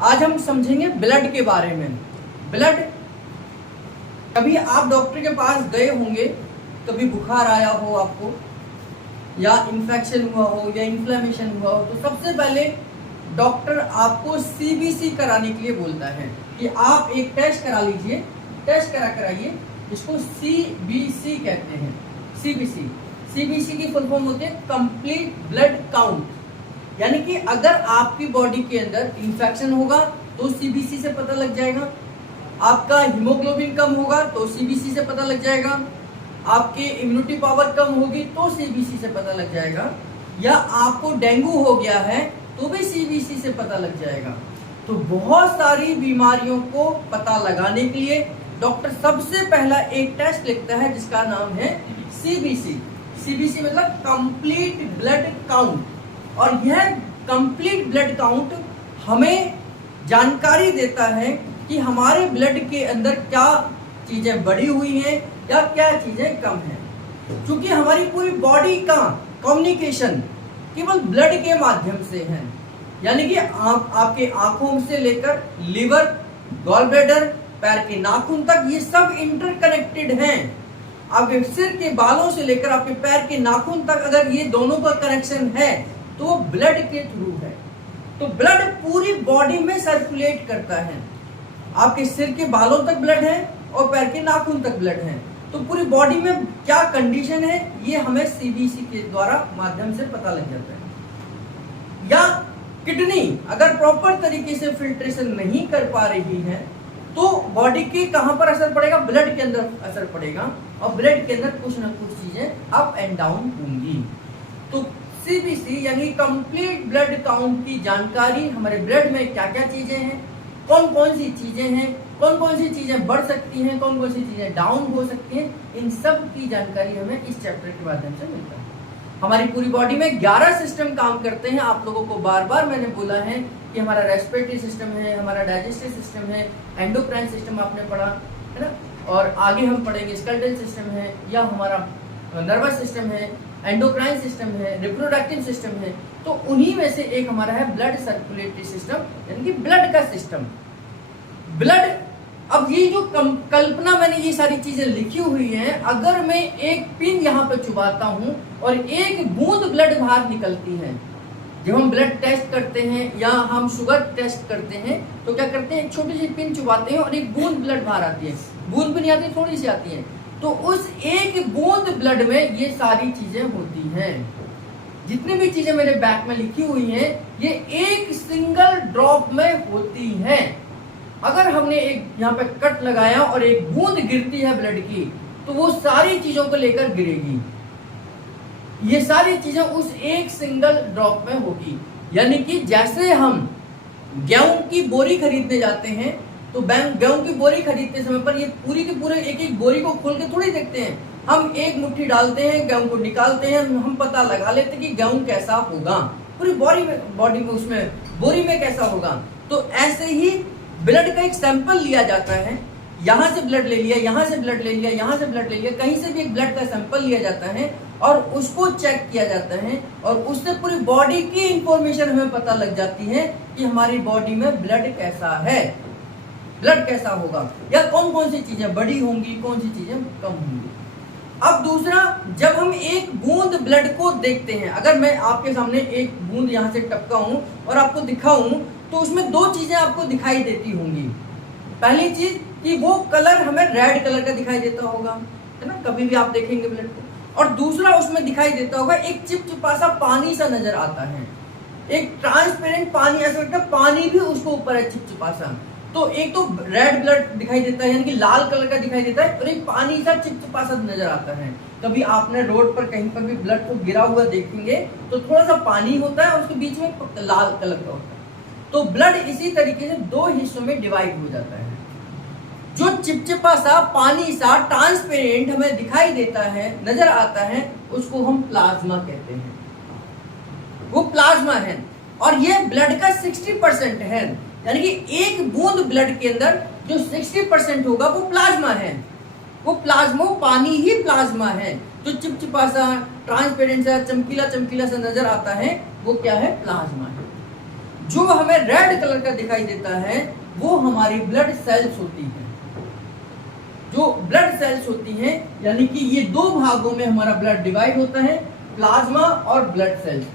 आज हम समझेंगे ब्लड के बारे में। ब्लड, कभी आप डॉक्टर के पास गए होंगे, कभी बुखार आया हो आपको, या इन्फेक्शन हुआ हो, या इन्फ्लेमेशन हुआ हो, तो सबसे पहले डॉक्टर आपको सीबीसी कराने के लिए बोलता है कि आप एक टेस्ट करा लीजिए, टेस्ट कराइए, जिसको सीबीसी कहते हैं। सीबीसी की फुल फॉर्म होती है कंप्लीट ब्लड काउंट। यानी कि अगर आपकी बॉडी के अंदर इन्फेक्शन होगा तो सीबीसी से पता लग जाएगा, आपका हीमोग्लोबिन कम होगा तो सीबीसी से पता लग जाएगा, आपकी इम्यूनिटी पावर कम होगी तो सीबीसी से पता लग जाएगा, या आपको डेंगू हो गया है तो भी सीबीसी से पता लग जाएगा। तो बहुत सारी बीमारियों को पता लगाने के लिए डॉक्टर सबसे पहला एक टेस्ट लिखता है जिसका नाम है सीबीसी। सीबीसी मतलब कंप्लीट ब्लड काउंट। और यह कंप्लीट ब्लड काउंट हमें जानकारी देता है कि हमारे ब्लड के अंदर क्या चीजें बढ़ी हुई हैं या क्या चीजें कम हैं। क्योंकि हमारी पूरी बॉडी का कम्युनिकेशन केवल ब्लड के माध्यम से है। यानी कि आपके आंखों से लेकर लिवर, गॉल ब्लैडर, पैर के नाखून तक ये सब इंटरकनेक्टेड हैं। आपके सिर के बालों से लेकर आपके पैर के नाखून तक अगर ये दोनों का कनेक्शन है तो ब्लड के थ्रू है। तो ब्लड पूरी बॉडी में सर्कुलेट करता है। आपके सिर के बालों तक ब्लड है और पैर के नाखून तक ब्लड है। तो पूरी बॉडी में क्या कंडीशन है ये हमें सीबीसी के द्वारा माध्यम से पता लग जाता है। या किडनी अगर प्रॉपर तरीके से फिल्ट्रेशन नहीं कर पा रही है तो बॉडी के कहां पर असर पड़ेगा? ब्लड के अंदर असर पड़ेगा, और ब्लड के अंदर कुछ ना कुछ चीजें अप एंड डाउन होंगी। तो सीबीसी यानी कंप्लीट ब्लड काउंट की जानकारी, हमारे ब्लड में क्या क्या चीजें हैं, कौन कौन सी चीजें हैं, कौन कौन सी चीजें बढ़ सकती हैं, कौन कौन सी चीजें डाउन हो सकती हैं, इन सब की जानकारी हमें इस चैप्टर के माध्यम से मिलता है। हमारी पूरी बॉडी में 11 सिस्टम काम करते हैं। आप लोगों को बार बार मैंने बोला है कि हमारा रेस्पिरेटरी सिस्टम है, हमारा डाइजेस्टिव सिस्टम है, एंडोक्राइन सिस्टम आपने पढ़ा है ना, और आगे हम पढ़ेंगे स्केलेटल सिस्टम है, या हमारा नर्वस सिस्टम है, एंडोक्राइन सिस्टम है, रिप्रोडक्टिव सिस्टम है। तो उन्हीं में से एक हमारा है ब्लड सर्कुलेटरी सिस्टम, यानी कि ब्लड का सिस्टम। ब्लड, अब ये जो कल्पना मैंने ये सारी चीजें लिखी हुई हैं, अगर मैं एक पिन यहाँ पर चुबाता हूं और एक बूंद ब्लड बाहर निकलती है, जब हम ब्लड टेस्ट करते हैं या हम शुगर टेस्ट करते हैं तो क्या करते हैं, एक छोटी सी पिन चुबाते हैं और एक बूंद ब्लड बाहर आती है। बूंद भी नहीं आती, थोड़ी सी आती है। तो उस एक बूंद ब्लड में ये सारी चीजें होती हैं। जितनी भी चीजें मेरे बैक में लिखी हुई हैं ये एक सिंगल ड्रॉप में होती हैं। अगर हमने एक यहाँ पे कट लगाया और एक बूंद गिरती है ब्लड की तो वो सारी चीजों को लेकर गिरेगी। ये सारी चीजें उस एक सिंगल ड्रॉप में होगी। यानी कि जैसे हम गेहूं की बोरी खरीदने जाते हैं तो गेहूं की बोरी खरीदते समय पर ये पूरी के पूरे एक एक बोरी को खोल के थोड़ी देखते हैं। हम एक मुट्ठी डालते हैं, गेहूं को निकालते हैं, हम पता लगा लेते हैं कि गेहूं कैसा होगा, पूरी बॉडी में उसमें बोरी में कैसा होगा। तो ऐसे ही ब्लड का एक सैंपल लिया जाता है, यहां से ब्लड ले लिया, यहां से ब्लड ले लिया, यहां से ब्लड ले लिया, कहीं से भी एक ब्लड का सैंपल लिया जाता है और उसको चेक किया जाता है, और उससे पूरी बॉडी की इंफॉर्मेशन हमें पता लग जाती है कि हमारी बॉडी में ब्लड कैसा है, ब्लड कैसा होगा, या कौन कौन सी चीजें बड़ी होंगी, कौन सी चीजें कम होंगी। अब दूसरा, जब हम एक बूंद ब्लड को देखते हैं, अगर मैं आपके सामने एक बूंद यहां से टपकाऊं और आपको दिखाऊं तो उसमें दो चीजें आपको दिखाई देती होंगी। पहली चीज कि वो कलर हमें रेड कलर का दिखाई देता होगा, है ना, कभी भी आप देखेंगे ब्लड को। और दूसरा उसमें दिखाई देता होगा एक चिपचिपा सा पानी सा नजर आता है, एक ट्रांसपेरेंट पानी, ऐसा लगता है पानी भी उसको ऊपर है, चिपचिपा सा। तो एक तो रेड ब्लड दिखाई देता है, यानी कि लाल कलर का दिखाई देता है, और एक पानी सा चिपचिपा सा नजर आता है। कभी आपने रोड पर कहीं पर भी ब्लड को गिरा हुआ देखेंगे तो थोड़ा सा पानी होता है और उसके बीच में लाल कलर का होता है। तो ब्लड इसी तरीके से दो हिस्सों में डिवाइड हो जाता है। जो चिपचिपा सा पानी सा ट्रांसपेरेंट हमें दिखाई देता है, नजर आता है, उसको हम प्लाज्मा कहते हैं। वो प्लाज्मा है, और ये ब्लड का 60% है। यानी कि एक बूंद ब्लड के अंदर जो 60% होगा वो प्लाज्मा है। वो प्लाज्मा पानी ही प्लाज्मा है। जो चिपचिपा सा ट्रांसपेरेंट सा चमकीला चमकीला सा नजर आता है वो क्या है? प्लाज्मा है। जो हमें रेड कलर का दिखाई देता है वो हमारी ब्लड सेल्स होती हैं। जो ब्लड सेल्स होती हैं, यानी कि ये दो भागों में हमारा ब्लड डिवाइड होता है, प्लाज्मा और ब्लड सेल्स।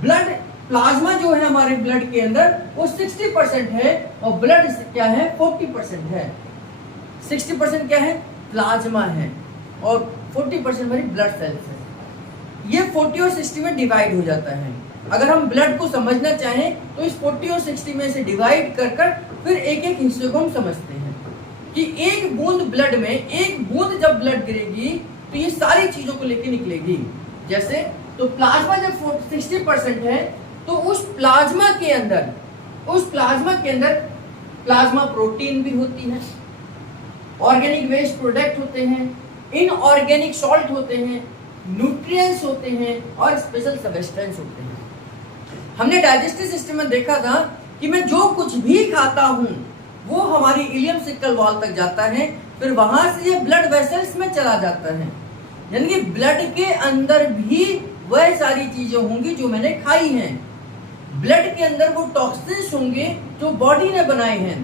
ब्लड प्लाज्मा जो है हमारे ब्लड के अंदर वो 60% है और ब्लड क्या है 40% है। 60% क्या है, प्लाज्मा है और 40% हमारी ब्लड सेल्स है। ये 40 और 60 में डिवाइड हो जाता है। अगर हम ब्लड को समझना चाहें तो इस 40 और 60 में से डिवाइड कर कर फिर एक एक हिस्से को हम समझते हैं कि एक बूंद ब्लड में, एक बूंद जब ब्लड गिरेगी तो ये सारी चीजों को लेके निकलेगी। जैसे तो प्लाज्मा जब 60% है तो उस प्लाज्मा के अंदर प्लाज्मा प्रोटीन भी होती है, ऑर्गेनिक वेस्ट प्रोडक्ट होते हैं, इनऑर्गेनिक सॉल्ट होते हैं, न्यूट्रिएंट्स होते हैं और स्पेशल सब्सटेंस होते हैं। हमने डाइजेस्टिव सिस्टम में देखा था कि मैं जो कुछ भी खाता हूं वो हमारी इलियम सिकल वॉल तक जाता है, फिर वहां से ये ब्लड वेसल्स में चला जाता है। यानी कि ब्लड के अंदर भी वह सारी चीजें होंगी जो मैंने खाई हैं। ब्लड के अंदर वो टॉक्सिन्स होंगे जो बॉडी ने बनाए हैं।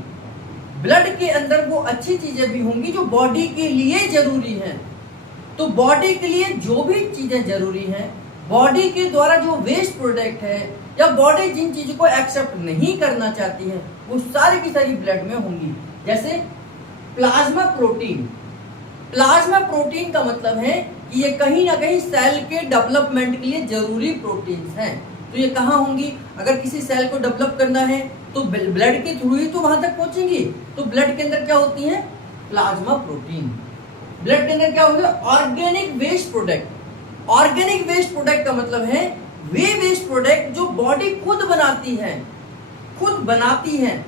ब्लड के अंदर वो अच्छी चीजें भी होंगी जो बॉडी के लिए जरूरी हैं। तो बॉडी के लिए जो भी चीजें जरूरी हैं, बॉडी के द्वारा जो वेस्ट प्रोडक्ट है या बॉडी जिन चीजों को एक्सेप्ट नहीं करना चाहती है वो सारी की सारी ब्लड में होंगी। जैसे प्लाज्मा प्रोटीन। प्लाज्मा प्रोटीन का मतलब है कि ये कहीं ना कहीं सेल के डेवलपमेंट के लिए जरूरी प्रोटीन्स हैं। तो ये कहाँ होंगी, अगर किसी सेल को डेवलप करना है तो ब्लड के थ्रू ही तो वहां तक पहुंचेंगी। तो ब्लड के अंदर क्या होती है, प्लाज्मा प्रोटीन। ब्लड के अंदर क्या होगा, organic waste product. Organic waste product का मतलब है वे वेस्ट प्रोडक्ट जो बॉडी खुद बनाती है।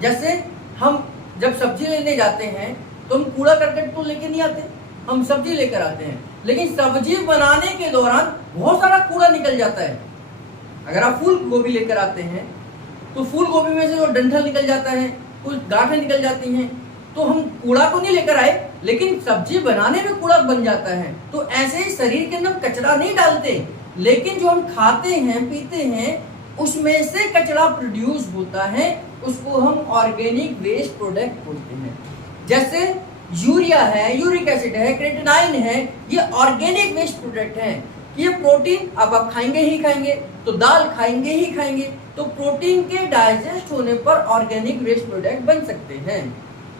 जैसे हम जब सब्जी लेने जाते हैं तो हम कूड़ा करकट तो लेके नहीं आते, हम सब्जी लेकर आते हैं, लेकिन सब्जी बनाने के दौरान बहुत सारा कूड़ा निकल जाता है। अगर आप फूल गोभी लेकर आते हैं तो फूल गोभी में से जो डंठल निकल जाता है, कुछ गांठें निकल जाती हैं, तो हम कूड़ा तो नहीं लेकर आए लेकिन सब्जी बनाने में कूड़ा बन जाता है। तो ऐसे ही शरीर के अंदर कचरा नहीं डालते, लेकिन जो हम खाते हैं पीते हैं उसमें से कचरा प्रोड्यूस होता है, उसको हम ऑर्गेनिक वेस्ट प्रोडक्ट बोलते हैं। जैसे यूरिया है, यूरिक एसिड है, क्रेटिनाइन है, ये ऑर्गेनिक वेस्ट प्रोडक्ट है। ये प्रोटीन अब आप खाएंगे ही खाएंगे, तो दाल खाएंगे ही खाएंगे, तो प्रोटीन के डाइजेस्ट होने पर ऑर्गेनिक वेस्ट प्रोडक्ट बन सकते हैं।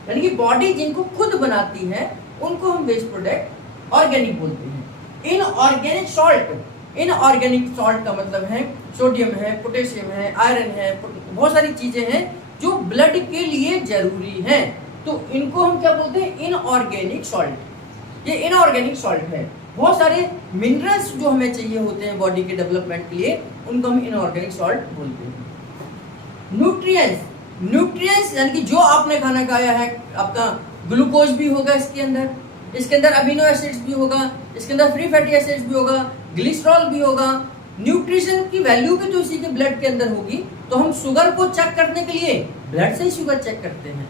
यानी कि बॉडी जिनको खुद बनाती है उनको हम वेस्ट प्रोडक्ट ऑर्गेनिक बोलते हैं। इनऑर्गेनिक सॉल्ट का मतलब है सोडियम है, पोटेशियम है, आयरन है, बहुत सारी चीजें हैं जो ब्लड के लिए जरूरी हैं। तो इनको हम क्या बोलते हैं, इनऑर्गेनिक सॉल्ट। ये इनऑर्गेनिक सॉल्ट है। बहुत सारे मिनरल्स जो हमें चाहिए होते हैं बॉडी के डेवलपमेंट के लिए, उनको हम इनऑर्गेनिक सॉल्ट बोलते हैं। न्यूट्रिएंट्स यानी कि जो आपने खाना खाया है, आपका ग्लूकोज भी होगा इसके अंदर अमीनो एसिड्स भी होगा, इसके अंदर फ्री फैटी एसिड्स भी होगा, ग्लिसरॉल भी होगा। न्यूट्रिशन की वैल्यू भी तो इसी के ब्लड के अंदर होगी। तो हम शुगर को चेक करने के लिए ब्लड से ही शुगर चेक करते हैं,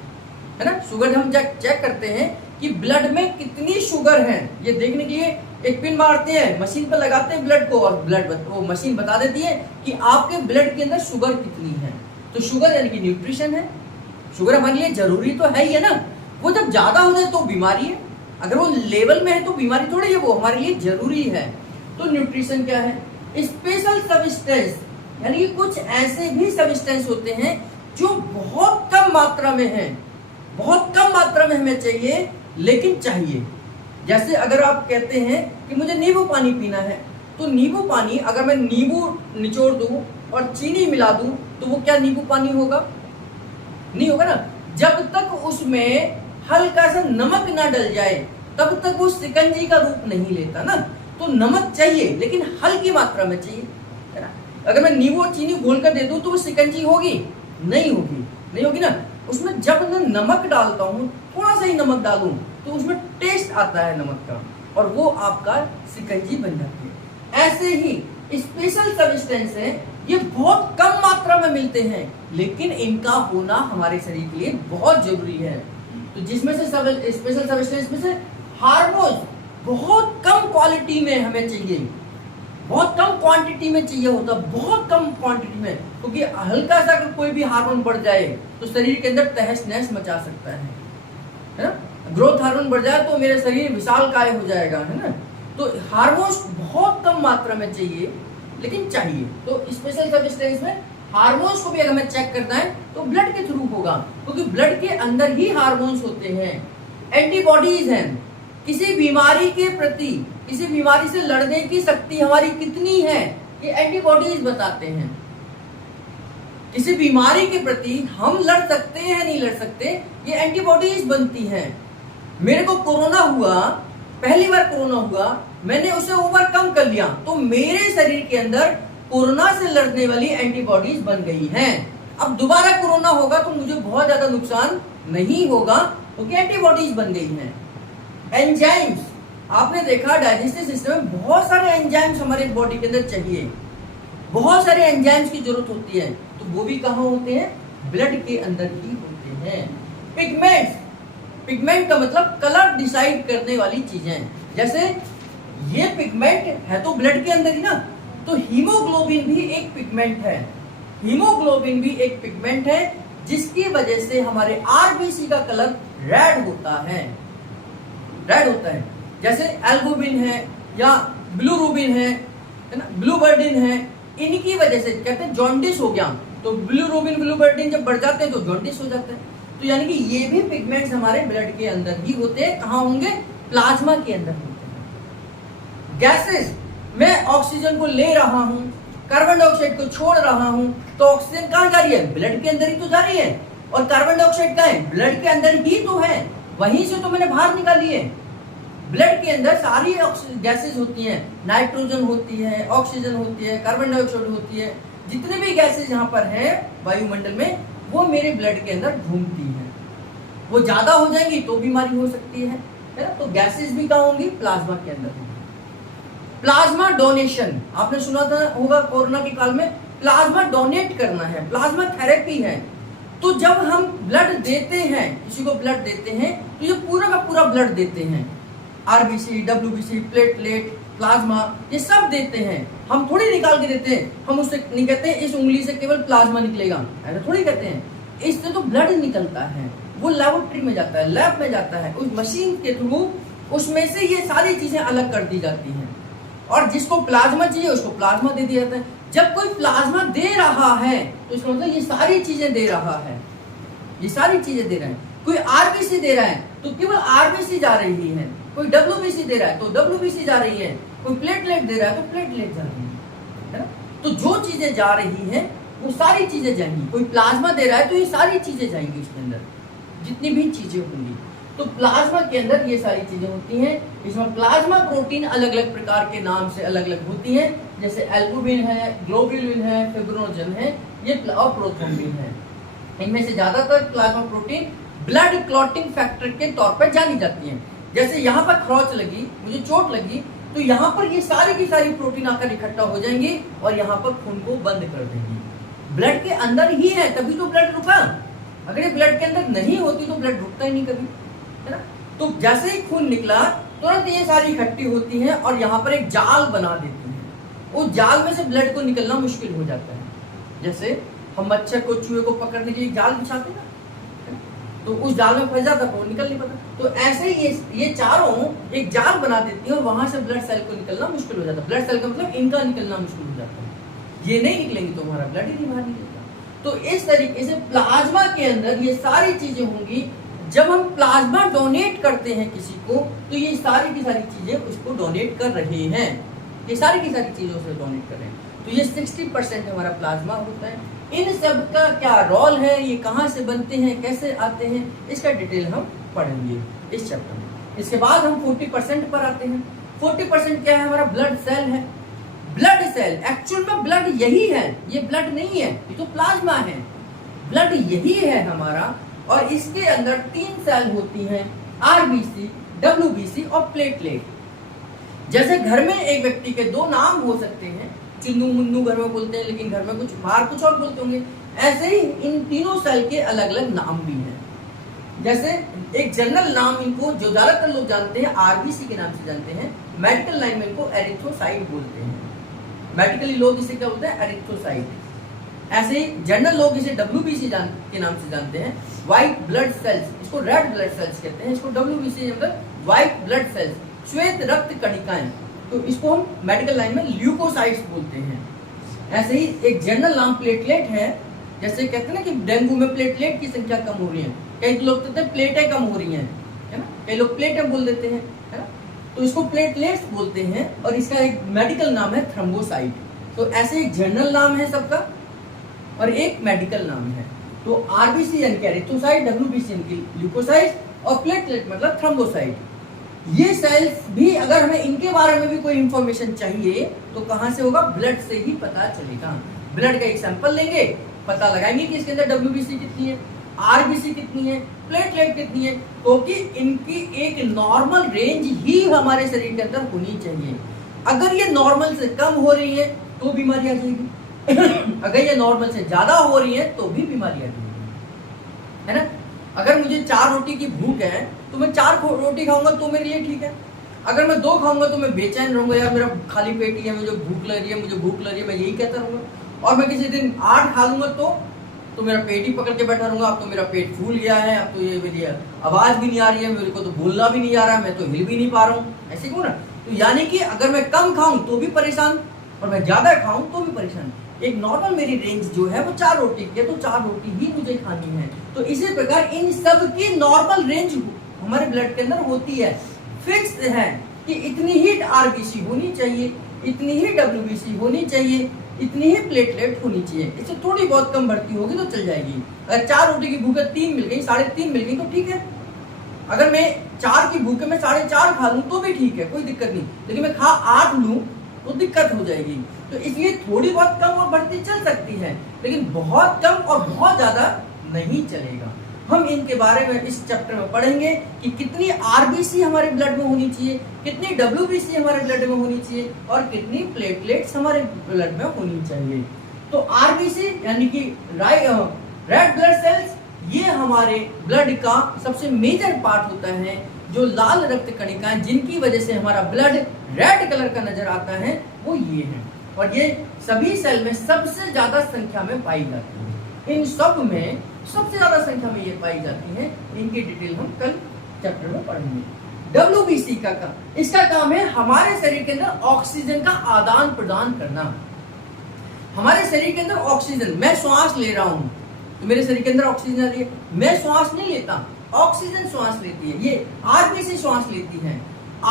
है ना। शुगर हम चेक करते हैं कि ब्लड में कितनी शुगर है, ये देखने के लिए एक पिन मारते हैं, मशीन पर लगाते हैं ब्लड को, और वो मशीन बता देती है कि आपके ब्लड के अंदर शुगर कितनी है। तो शुगर यानी कि न्यूट्रिशन है। शुगर हमारे लिए जरूरी तो है ही है ना। वो जब ज्यादा हो जाए तो बीमारी है, अगर वो लेवल में है तो बीमारी थोड़ी है, वो हमारे लिए जरूरी है। तो न्यूट्रिशन क्या है, स्पेशल सब्सटेंस, यानी कि कुछ ऐसे भी सब्सटेंस होते हैं जो बहुत कम मात्रा में है, बहुत कम मात्रा में हमें चाहिए लेकिन चाहिए। जैसे अगर आप कहते हैं कि मुझे नींबू पानी पीना है, तो नींबू पानी अगर मैं नींबू निचोड़ दूं और चीनी मिला दूं तो वो क्या नींबू पानी होगा, नहीं होगा ना। जब तक उसमें हल्का सा नमक ना डल जाए तब तक वो शिकंजी का रूप नहीं लेता ना। तो नमक चाहिए लेकिन हल्की मात्रा में चाहिए, है ना। अगर मैं नींबू और चीनी घोल कर दे दूं तो वो शिकंजी होगी, नहीं होगी ना। उसमें जब मैं नमक डालता हूँ, थोड़ा सा ही नमक डालूं तो उसमें टेस्ट आता है नमक का, और वो आपका शिकंजी बन जाती है। ऐसे ही स्पेशल सब्सटेंस है, ये बहुत कम मात्रा में मिलते हैं लेकिन इनका होना हमारे शरीर के लिए बहुत जरूरी है। तो जिसमें से स्पेशल सब्सटेंस में से हार्मोन बहुत कम क्वालिटी में हमें चाहिए, बहुत कम क्वांटिटी में चाहिए होता है, बहुत कम क्वांटिटी में, क्योंकि हल्का सा अगर कोई भी हार्मोन बढ़ जाए तो शरीर के अंदर तहस नहस मचा सकता है ना। ग्रोथ हार्मोन बढ़ जाए तो मेरे शरीर विशालकाय हो जाएगा, है ना। तो हार्मोन्स बहुत कम मात्रा में चाहिए, लेकिन चाहिए। तो स्पेशल सब्सटेंस में हार्मोन्स को भी अगर हमें चेक करना है तो ब्लड के थ्रू होगा, क्योंकि ब्लड के अंदर ही हार्मोन्स होते हैं, एंटीबॉडीज हैं। किसी बीमारी के प्रति, किसी बीमारी से लड़ने की शक्ति हमारी कितनी है, ये एंटीबॉडीज बताते हैं। किसी बीमारी के प्रति हम लड़ सकते हैं नहीं लड़ सकते, ये एंटीबॉडीज बनती हैं। मेरे को कोरोना हुआ, पहली बार कोरोना हुआ, मैंने उसे ओवरकम कर लिया, तो मेरे शरीर के अंदर कोरोना से लड़ने वाली एंटीबॉडीज बन गई हैं। अब दोबारा कोरोना होगा तो मुझे बहुत ज्यादा नुकसान नहीं होगा, क्योंकि एंटीबॉडीज बन गई हैं। एंजाइम्स, आपने देखा डाइजेस्टिव सिस्टम में बहुत सारे एंजाइम्स हमारे बॉडी के अंदर चाहिए, बहुत सारे एंजाइम्स की जरूरत होती है, तो वो भी कहाँ होते हैं, ब्लड के अंदर ही होते हैं। पिगमेंट्स, पिगमेंट का मतलब कलर डिसाइड करने वाली चीजें, जैसे ये पिगमेंट है तो ब्लड के अंदर ही ना, तो हीमोग्लोबिन भी एक पिगमेंट है। हीमोग्लोबिन भी एक पिगमेंट है, जिसकी वजह से हमारे आरबीसी का कलर रेड होता है, रेड होता है। जैसे एल्बुमिन है या ब्लूरुबिन है ना, ब्लूबर्डिन है, इनकी वजह से कहते हैं जॉन्डिस हो गया, तो ब्लूरुबिन ब्लूबर्डिन जब बढ़ जाते हैं तो जॉन्डिस हो जाता है। तो यानी कि ये भी पिगमेंट्स हमारे ब्लड के अंदर ही होते हैं। कहाँ होंगे, प्लाज्मा के अंदर होते हैं। गैसेस, मैं ऑक्सीजन को ले रहा हूं, कार्बन डाइऑक्साइड को छोड़ रहा हूं, तो ऑक्सीजन कहां जा रही है, ब्लड के अंदर ही तो जा रही है, और कार्बन डाइऑक्साइड कहां है, ब्लड के अंदर ही तो है, वहीं से तो मैंने बाहर निकाली है। ब्लड के अंदर सारी गैसेस होती हैं, नाइट्रोजन होती है, ऑक्सीजन होती है, कार्बन डाइऑक्साइड होती है, जितने भी गैसेस यहाँ पर है वायुमंडल में, वो मेरे ब्लड के अंदर घूमती है। वो ज्यादा हो जाएंगी तो बीमारी हो सकती है ना। तो गैसेस भी कहाँ होंगी, प्लाज्मा के अंदर होंगी। प्लाज्मा डोनेशन, आपने सुना था होगा कोरोना के काल में, प्लाज्मा डोनेट करना है, प्लाज्मा थेरेपी है। तो जब हम ब्लड देते हैं, किसी को ब्लड देते हैं, तो ये पूरा का पूरा ब्लड देते हैं, आरबीसी, डब्ल्यूबीसी, प्लेटलेट, प्लाज्मा, ये सब देते हैं। हम थोड़ी निकाल के देते हैं, हम उससे नहीं कहते हैं इस उंगली से केवल प्लाज्मा निकलेगा, ऐसा थोड़ी कहते हैं। इससे तो ब्लड निकलता है, वो लेबोरेटरी में जाता है, लैब में जाता है, उस मशीन के थ्रू उसमें से ये सारी चीजें अलग कर दी जाती हैं, और जिसको प्लाज्मा चाहिए उसको प्लाज्मा दे दिया जाता है। जब कोई प्लाज्मा दे रहा है तो इसका मतलब ये सारी चीजें दे रहा है, ये सारी चीजें दे रहा है। कोई आरबीसी दे रहा है तो केवल आरबीसी जा रही है, कोई डब्ल्यूबीसी दे रहा है तो डब्ल्यूबीसी जा रही है, कोई प्लेटलेट दे रहा है तो प्लेटलेट जा रही है। तो जो चीजें जा रही है वो सारी चीजें जाएंगी। कोई प्लाज्मा दे रहा है तो ये सारी चीजें जाएंगी उसके अंदर, जितनी भी चीजें होंगी। तो प्लाज्मा के अंदर ये सारी चीजें होती हैं। इसमें प्लाज्मा प्रोटीन अलग अलग प्रकार के नाम से अलग अलग होती हैं, जैसे एल्बुमिन है, ग्लोबुलिन है, फिब्रिनोजन है, ये और प्रोथ्रोम्बिन है। इनमें से ज्यादातर plasma protein blood clotting factor के तौर पर जानी जाती हैं। जैसे यहाँ पर खरोच लगी, मुझे चोट लगी, तो यहाँ पर ये सारी की सारी प्रोटीन आकर इकट्ठा हो जाएंगी और यहाँ पर खून को बंद कर देंगी। ब्लड के अंदर ही है, तभी तो ब्लड रुका। अगर ये ब्लड के अंदर नहीं होती तो ब्लड रुकता ही नहीं कभी, है ना। तो जैसे ही खून निकला तुरंत ये सारी इकट्ठी होती हैं और यहाँ पर एक जाल बना देती हैं। उस जाल में से ब्लड को निकलना मुश्किल हो जाता है। जैसे हम मच्छर को, चूहे को पकड़ने के लिए जाल बिछाते हैं ना, तो उस जाल में फंस जाता तो निकल नहीं पाता। तो ऐसे ही ये चारों एक जाल बना देती है और वहां से ब्लड सेल को निकलना मुश्किल हो जाता है। ब्लड सेल का मतलब इनका निकलना मुश्किल हो जाता है, ये नहीं निकलेंगे तो हमारा ब्लड ही नहीं बाहर निकलेगा। तो इस तरीके से प्लाज्मा के अंदर ये सारी चीजें होंगी। जब हम प्लाज्मा डोनेट करते हैं किसी को, तो ये सारी की सारी चीजें उसको डोनेट कर रहे हैं, ये सारी की सारी चीजों से डोनेट कर रहे हैं। तो ये 60% हमारा प्लाज्मा होता है। इन सब का क्या रोल है, ये कहाँ से बनते हैं, कैसे आते हैं, इसका डिटेल हम पढ़ेंगे इस चैप्टर में। इसके बाद हम 40% पर आते हैं। 40% क्या है, हमारा ब्लड सेल है। ब्लड सेल एक्चुअल में ब्लड यही है, ये ब्लड नहीं है, ये तो प्लाज्मा है। ब्लड यही है हमारा, और इसके अंदर 3 सेल होती हैं, आरबीसी, डब्ल्यूबीसी और प्लेटलेट। जैसे घर में एक व्यक्ति के 2 नाम हो सकते हैं, चुन्नू मुन्नू घर में बोलते हैं, लेकिन घर में कुछ बाहर कुछ और बोलते होंगे। ऐसे ही इन तीनों सेल के अलग अलग नाम भी हैं। जैसे एक जनरल नाम इनको जो ज्यादातर लोग जानते हैं आरबीसी के नाम से जानते हैं, मेडिकल लाइन में इनको एरिथ्रोसाइट बोलते हैं। मेडिकली लोग इसे क्या बोलते हैं, एरिथ्रोसाइट। ऐसे ही जनरल लोग इसे WBC के नाम से जानते हैं, व्हाइट ब्लड सेल्स, इसको रेड ब्लड सेल्स कहते हैं, इसको WBC मतलब व्हाइट ब्लड सेल्स, श्वेत रक्त कणिकाएं, तो इसको हम मेडिकल लाइन में ल्यूकोसाइट्स बोलते हैं। ऐसे ही एक जनरल नाम प्लेटलेट है, जैसे कहते हैं ना कि डेंगू में प्लेटलेट की संख्या कम हो रही है, कई लोग कहते हैं प्लेटें कम हो रही हैं, है ना, कई लोग प्लेटें बोल देते हैं, है ना, तो इसको प्लेटलेट्स बोलते हैं, और इसका एक मेडिकल नाम है थ्रोम्बोसाइट। तो ऐसे एक जनरल नाम है सबका और एक मेडिकल नाम है। तो आरबीसी यानी कि एरिथ्रोसाइट, डब्ल्यूबीसी यानी कि ल्यूकोसाइट, और प्लेटलेट मतलब थ्रोम्बोसाइट। ये सेल्स भी अगर हमें इनके बारे में भी कोई इंफॉर्मेशन चाहिए तो कहां से होगा, ब्लड से ही पता चलेगा। ब्लड का एक सैंपल लेंगे, पता लगाएंगे कि इसके अंदर डब्ल्यूबीसी कितनी है, आरबीसी कितनी है, प्लेटलेट कितनी है, क्योंकि इनकी एक नॉर्मल रेंज ही हमारे शरीर के अंदर होनी चाहिए। अगर ये नॉर्मल से कम हो रही है तो बीमारी आ जाएगी अगर ये नॉर्मल से ज्यादा हो रही है तो भी बीमारी आ जाएगी, है ना। अगर मुझे 4 रोटी की भूख है तो मैं 4 रोटी खाऊंगा तो मेरे लिए ठीक है। अगर मैं 2 खाऊंगा तो मैं बेचैन रहूंगा, यार मेरा खाली पेट ही है, मुझे भूख लग रही है, मुझे भूख लग रही है, मैं यही कहता रहूंगा। और मैं किसी दिन 8 खा लूंगा तो मेरा पेट ही पकड़ के बैठा रहूंगा, अब तो मेरा पेट फूल गया है, अब तो ये मेरी आवाज भी नहीं आ रही है, मेरे को तो बोलना भी नहीं आ रहा है, मैं तो हिल भी नहीं पा रहा हूँ, ऐसे क्यों ना। तो यानी कि अगर मैं कम खाऊं तो भी परेशान और मैं ज्यादा खाऊं तो भी परेशान। एक नॉर्मल मेरी रेंज जो है वो 4 रोटी की है, तो 4 रोटी ही मुझे खानी है। तो इसी प्रकार इन सब की नॉर्मल रेंज हमारे ब्लड के अंदर होती है, फिक्स है कि इतनी ही आरबीसी होनी चाहिए, इतनी ही डब्ल्यूबीसी होनी चाहिए, इतनी ही प्लेटलेट होनी चाहिए। इससे थोड़ी बहुत कम बढ़ती होगी तो चल जाएगी। अगर 4 रोटी की भूख 3 मिल गई, 3.5 मिल गई तो ठीक है। अगर मैं 4 की भूख में 4.5 खा लूं तो भी ठीक है, कोई दिक्कत नहीं। लेकिन मैं खा 8 लूं तो दिक्कत हो जाएगी। तो इसलिए थोड़ी बहुत कम और बढ़ती चल सकती है, लेकिन बहुत कम और बहुत ज्यादा नहीं चलेगा। हम इनके बारे में इस चैप्टर में पढ़ेंगे कि कितनी आरबीसी हमारे ब्लड में होनी चाहिए, कितनी डब्ल्यूबीसी हमारे ब्लड में होनी चाहिए, और कितनी प्लेटलेट्स हमारे ब्लड में होनी चाहिए। तो आरबीसी यानी कि रेड ब्लड सेल्स, ये हमारे ब्लड का सबसे मेजर पार्ट होता है, जो लाल रक्त कणिकाएं जिनकी वजह से हमारा ब्लड रेड कलर का नजर आता है वो ये है, और ये सभी सेल में सबसे ज्यादा संख्या में पाई जाती है। इन सब में सबसे ज्यादा संख्या में ये पाई जाती है। इनकी डिटेल हम कल चैप्टर में पढ़ेंगे। डब्ल्यूबीसी का काम, इसका काम है हमारे शरीर के अंदर ऑक्सीजन का आदान प्रदान करना। हमारे शरीर के अंदर ऑक्सीजन, मैं श्वास ले रहा हूं तो मेरे शरीर के अंदर ऑक्सीजन आ रही है, मैं श्वास नहीं लेता, ऑक्सीजन श्वास लेती है, ये आरबीसी श्वास लेती है।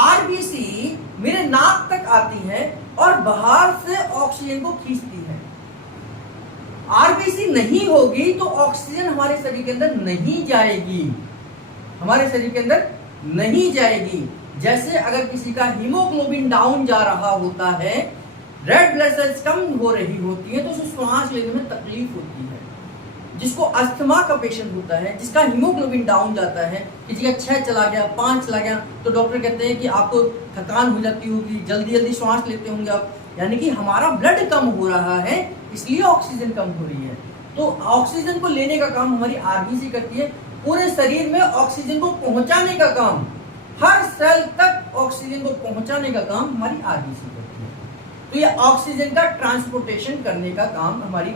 आरबीसी मेरे नाक तक आती है और बाहर से ऑक्सीजन को खींचती है। आरबीसी नहीं होगी तो ऑक्सीजन हमारे शरीर के अंदर नहीं जाएगी, हमारे शरीर के अंदर नहीं जाएगी। जैसे अगर किसी का हीमोग्लोबिन डाउन जा रहा होता है, रेड ब्लड सेल्स कम हो रही होती है, तो उसे श्वास लेने में तकलीफ होती है। जिसको अस्थमा का पेशेंट होता है, जिसका हीमोग्लोबिन डाउन जाता है, किसी का 6 चला गया, 5 चला गया, तो डॉक्टर कहते हैं कि आपको थकान हो जाती होगी, जल्दी जल्दी श्वास लेते होंगे आप, यानी कि हमारा ब्लड कम हो रहा है, इसलिए ऑक्सीजन कम हो रही है। तो ऑक्सीजन को लेने का काम हमारी आरबीसी करती है। पूरे शरीर में ऑक्सीजन को पहुंचाने का काम, हर सेल तक ऑक्सीजन को पहुंचाने का काम हमारी आरबीसी करती है। तो ये ऑक्सीजन का ट्रांसपोर्टेशन करने का काम हमारी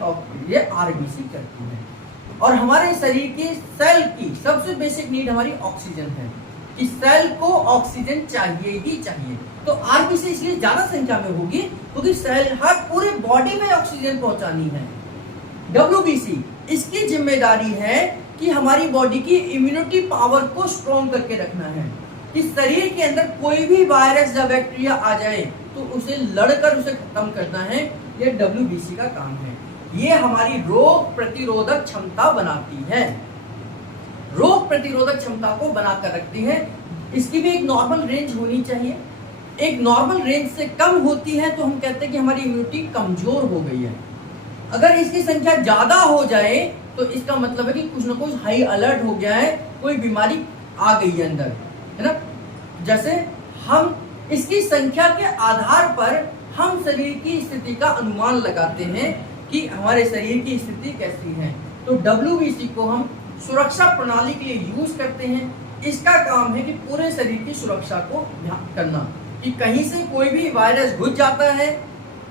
ये आरबीसी करती है। और हमारे शरीर की सेल की सबसे बेसिक नीड हमारी ऑक्सीजन है, कि सेल को ऑक्सीजन चाहिए ही चाहिए। तो आरबीसी इसलिए ज्यादा संख्या में होगी क्योंकि सेल हर पूरे बॉडी में ऑक्सीजन पहुंचानी है। डब्ल्यूबीसी, इसकी जिम्मेदारी है कि हमारी बॉडी की इम्यूनिटी पावर को स्ट्रॉन्ग करके रखना है, कि शरीर के अंदर कोई भी वायरस या बैक्टीरिया आ जाए तो उसे लड़कर उसे खत्म करना है। यह डब्ल्यूबीसी का काम है। ये हमारी रोग प्रतिरोधक क्षमता बनाती है, रोग प्रतिरोधक क्षमता को बनाकर रखती है। इसकी भी एक नॉर्मल रेंज होनी चाहिए। एक नॉर्मल रेंज से कम होती है तो हम कहते हैं कि हमारी इम्यूनिटी कमजोर हो गई है। अगर इसकी संख्या ज्यादा हो जाए तो इसका मतलब है कि कुछ ना कुछ हाई अलर्ट हो गया है, कोई बीमारी आ गई है अंदर, है ना। जैसे हम इसकी संख्या के आधार पर हम शरीर की स्थिति का अनुमान लगाते हैं कि हमारे शरीर की स्थिति कैसी है। तो डब्ल्यूबीसी को हम सुरक्षा प्रणाली के लिए यूज करते हैं। इसका काम है कि पूरे शरीर की सुरक्षा को ध्यान करना, कि कहीं से कोई भी वायरस घुस जाता है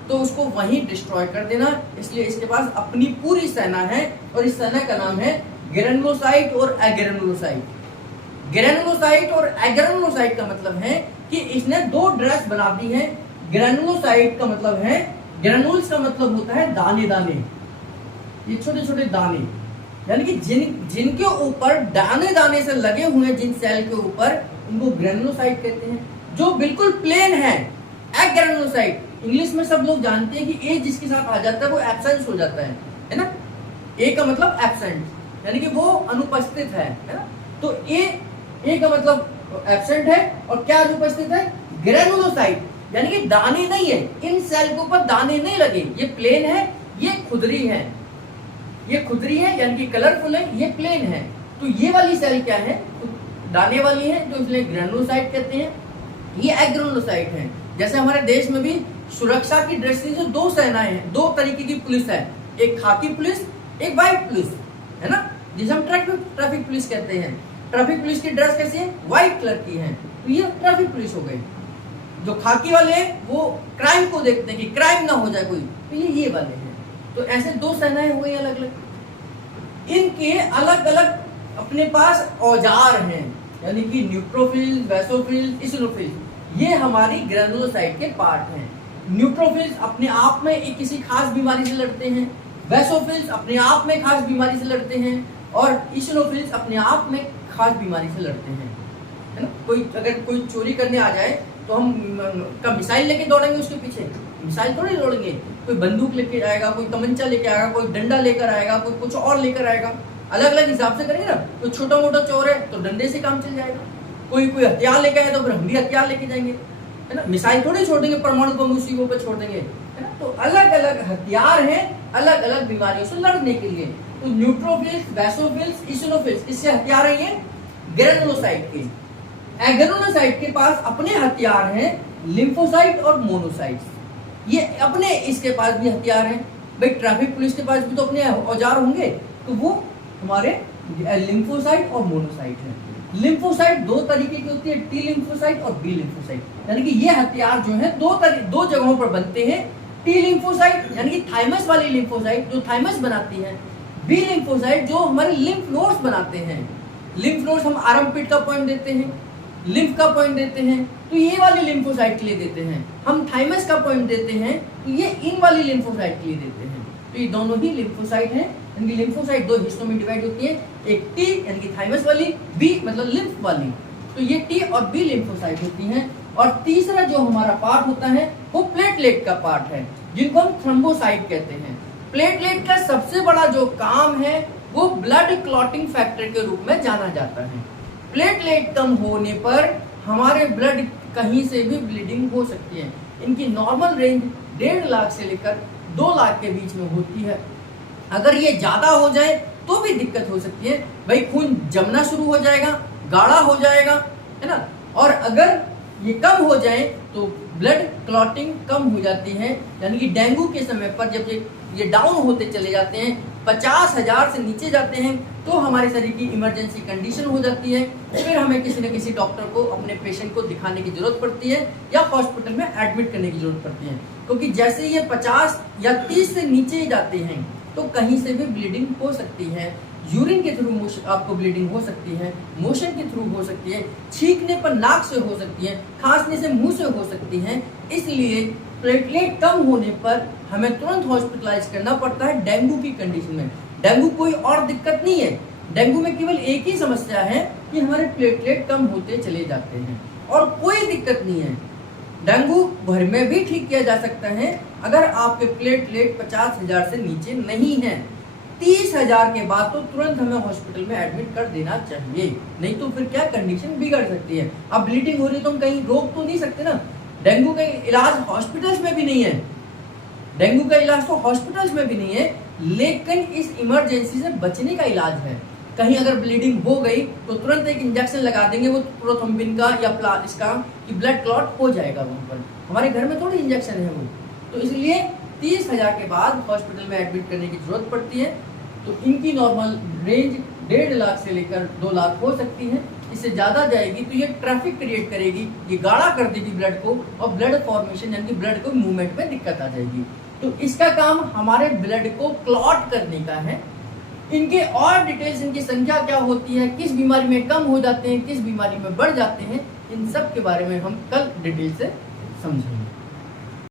तो उसको वहीं डिस्ट्रॉय कर देना। इसलिए इसके पास अपनी पूरी सेना है और इस सेना का नाम है ग्रेनुलोसाइट और एग्रेनुलोसाइट। ग्रेनुलोसाइट और एग्रेनुलोसाइट का मतलब है कि इसने दो ड्रेस बना दी है। ग्रेनुलोसाइट का मतलब है, ग्रेनुल्स का मतलब होता है दाने दाने, ये छोटे छोटे दाने, यानी कि जिनके ऊपर दाने दाने से लगे हुए हैं जिन सेल के ऊपर, उनको ग्रेनुलोसाइट कहते हैं। जो बिल्कुल प्लेन है एग्रेनुलोसाइट, इंग्लिश में सब लोग जानते हैं कि ए जिसके साथ आ जाता है वो एब्सेंस हो जाता है ना। ए का मतलब एब्सेंट, यानी कि वो अनुपस्थित है ना। तो ए का मतलब एब्सेंट है और क्या अनुपस्थित है, ग्रेनुलोसाइट, यानी कि दाने नहीं है, इन सेल के ऊपर दाने नहीं लगे। ये प्लेन है, ये खुदरी है, ये खुदरी है यानी कि कलरफुल है, ये प्लेन है। तो ये वाली सेल क्या है, तो दाने वाली है, तो इसलिए ग्रेनुलोसाइट कहते हैं। ये एग्रेनुलोसाइट है। जैसे हमारे देश में भी सुरक्षा की दृष्टि से दो सेनाएं हैं, दो तरीके की पुलिस है, एक खाकी पुलिस, एक व्हाइट पुलिस, है ना, जिसे हम ट्रैफिक पुलिस कहते हैं। ट्रैफिक पुलिस की ड्रेस कैसी है, व्हाइट कलर की है, तो ये ट्रैफिक पुलिस हो गई। जो खाकी वाले हैं वो क्राइम को देखते हैं कि क्राइम ना हो जाए कोई, तो ये वाले हैं। तो ऐसे दो सेनाएं हो गई अलग अलग। इनके अलग अलग अपने पास औजार हैं, यानी कि न्यूट्रोफिल्स, बेसोफिल्स, इसिनोफिल्स, ये हमारी ग्रेनुलोसाइट के पार्ट हैं। न्यूट्रोफिल्स अपने आप में एक किसी खास बीमारी से लड़ते हैं, बेसोफिल्स अपने आप में खास बीमारी से लड़ते हैं, और इसिनोफिल्स अपने आप में खास बीमारी से लड़ते हैं, है ना। अगर कोई चोरी करने आ जाए तो हम मिसाइल लेके दौड़ेंगे उसके पीछे, मिसाइल थोड़ी दौड़ेंगे, कोई बंदूक लेके आएगा, कोई तमंचा लेके आएगा, कोई डंडा लेकर आएगा, कोई कुछ और लेकर आएगा, अलग अलग हिसाब से करेंगे ना। कोई छोटा मोटा चोर है तो डंडे से काम चल जाएगा, कोई हथियार लेके आए तो फिर हम भी हथियार लेके जाएंगे, है ना। मिसाइल थोड़ी छोड़ देंगे, परमाणु बम उसी को छोड़ देंगे, है ना। तो अलग अलग हथियार हैं अलग अलग बीमारियों से लड़ने के लिए। तो न्यूट्रोफिल्स, बेसोफिल्स, इसिनोफिल्स, इससे हथियार है ये ग्रेनुलोसाइट के। एग्रेनुलोसाइट के पास अपने हथियार हैं लिम्फोसाइट और मोनोसाइट्स, ये अपने इसके पास भी हथियार हैं। भाई ट्रैफिक पुलिस के पास भी तो अपने औजार होंगे, तो वो हमारे लिम्फोसाइट और मोनोसाइट है। लिम्फोसाइट दो तरीके की होती है, टी लिम्फोसाइट और बी लिम्फोसाइट, यानी कि ये हथियार जो है दो जगहों पर बनते हैं। टी लिम्फोसाइट यानी कि थाइमस वाली लिम्फोसाइट जो थाइमस बनाती है, बी लिम्फोसाइट जो हमारे लिम्फ नोड्स बनाते हैं। लिम्फ नोड्स हम आर्मपिट का पॉइंट देते हैं, लिम्फ का पॉइंट देते हैं, तो ये वाली लिम्फोसाइट के लिए देते हैं। हम थाइमस का पॉइंट देते हैं, तो ये इन वाली लिम्फोसाइट के लिए देते हैं। तो ये दोनों ही लिम्फोसाइट हैं। इनकी लिम्फोसाइट दो हिस्सों में डिवाइड होती है, एक टी यानी कि थाइमस वाली, बी मतलब लिम्फ वाली। तो ये टी और बी लिम्फोसाइट होती हैं। और तीसरा जो हमारा पार्ट होता है वो प्लेटलेट का पार्ट है, जिनको हम थ्रोम्बोसाइट कहते हैं। प्लेटलेट का सबसे बड़ा जो काम है वो ब्लड क्लॉटिंग फैक्टर के रूप में जाना जाता है। प्लेटलेट कम होने पर हमारे ब्लड कहीं से भी ब्लीडिंग हो सकती है। इनकी नॉर्मल रेंज 1.5 लाख से लेकर 2 लाख के बीच में होती है। अगर ये ज्यादा हो जाए तो भी दिक्कत हो सकती है, भाई खून जमना शुरू हो जाएगा, गाढ़ा हो जाएगा, है ना। और अगर ये कम हो जाए तो ब्लड क्लॉटिंग कम हो जाती है, यानी कि डेंगू के समय पर जब ये डाउन होते चले जाते हैं, 50,000 से नीचे जाते हैं, तो हमारे शरीर की इमरजेंसी कंडीशन हो जाती है। फिर हमें किसी न किसी डॉक्टर को अपने पेशेंट को दिखाने की जरूरत पड़ती है या हॉस्पिटल में एडमिट करने की जरूरत पड़ती है, क्योंकि जैसे ये 50 या 30 से नीचे ही जाते हैं तो कहीं से भी ब्लीडिंग हो सकती है। यूरिन के थ्रू आपको ब्लीडिंग हो सकती है, मोशन के थ्रू हो सकती है, छींकने पर नाक से हो सकती है, खांसने से मुंह से हो सकती है। इसलिए प्लेटलेट कम होने पर हमें तुरंत हॉस्पिटलाइज करना पड़ता है डेंगू की कंडीशन में। डेंगू कोई और दिक्कत नहीं है, डेंगू में केवल एक ही समस्या है कि हमारे प्लेटलेट कम होते चले जाते हैं और कोई दिक्कत नहीं है। डेंगू घर में भी ठीक किया जा सकता है अगर आपके प्लेटलेट 50,000 से नीचे नहीं है। 30,000 के बाद तो तुरंत हमें हॉस्पिटल में एडमिट कर देना चाहिए, नहीं तो फिर क्या कंडीशन बिगड़ सकती है। अब ब्लीडिंग हो रही है तो हम कहीं रोक तो नहीं सकते ना। डेंगू का इलाज हॉस्पिटल्स में भी नहीं है, डेंगू का इलाज तो हॉस्पिटल्स में भी नहीं है, लेकिन इस इमरजेंसी से बचने का इलाज है। कहीं अगर ब्लीडिंग हो गई तो तुरंत एक इंजेक्शन लगा देंगे, वो प्रोथ्रोम्बिन का या इसका कि ब्लड क्लॉट हो जाएगा वहाँ पर। हमारे घर में थोड़ी इंजेक्शन है वो, तो इसलिए 30,000 के बाद हॉस्पिटल में एडमिट करने की जरूरत पड़ती है। तो इनकी नॉर्मल रेंज 1.5 लाख से लेकर 2 लाख हो सकती है। इससे ज़्यादा जाएगी तो ये ट्रैफिक क्रिएट करेगी, ये गाढ़ा कर देगी ब्लड को, और ब्लड फॉर्मेशन यानी कि ब्लड को मूवमेंट में दिक्कत आ जाएगी। तो इसका काम हमारे ब्लड को क्लॉट करने का है। इनके और डिटेल्स, इनकी संख्या क्या होती है, किस बीमारी में कम हो जाते हैं, किस बीमारी में बढ़ जाते हैं, इन सब के बारे में हम कल डिटेल से समझेंगे।